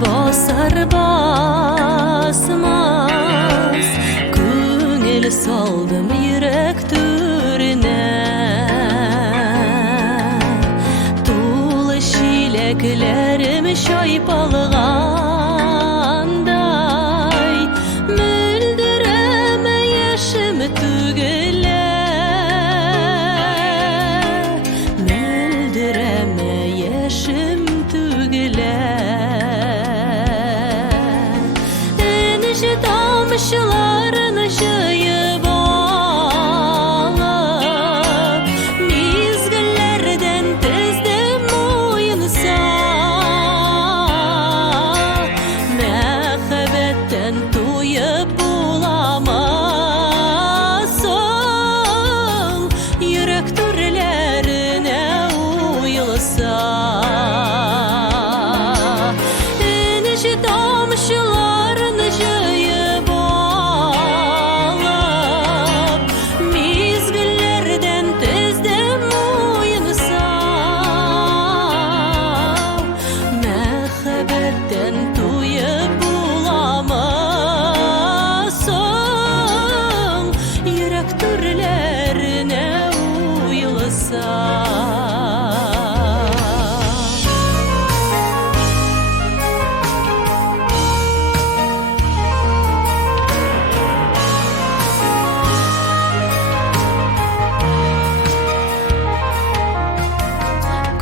basar basmaz Köngel saldım yürek türüne Tuğla şileklerim şaypalğanday Müldireme yaşım tügüle Müldireme yaşım tügüle Damşılarını jıyıp alıp Mizgillerden tezdim oyunsa Mehabetten tuyup bulamazsın Yürek türlerine uyulsa Enişi damşılarını jıyıp türlerine uyulsa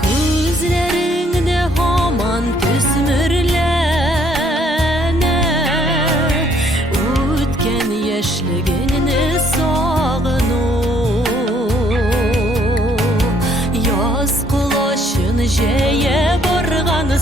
Gözlerinde haman tüsmürlene Ötken yaşlıgını Yaz kılaşın jeye barğanı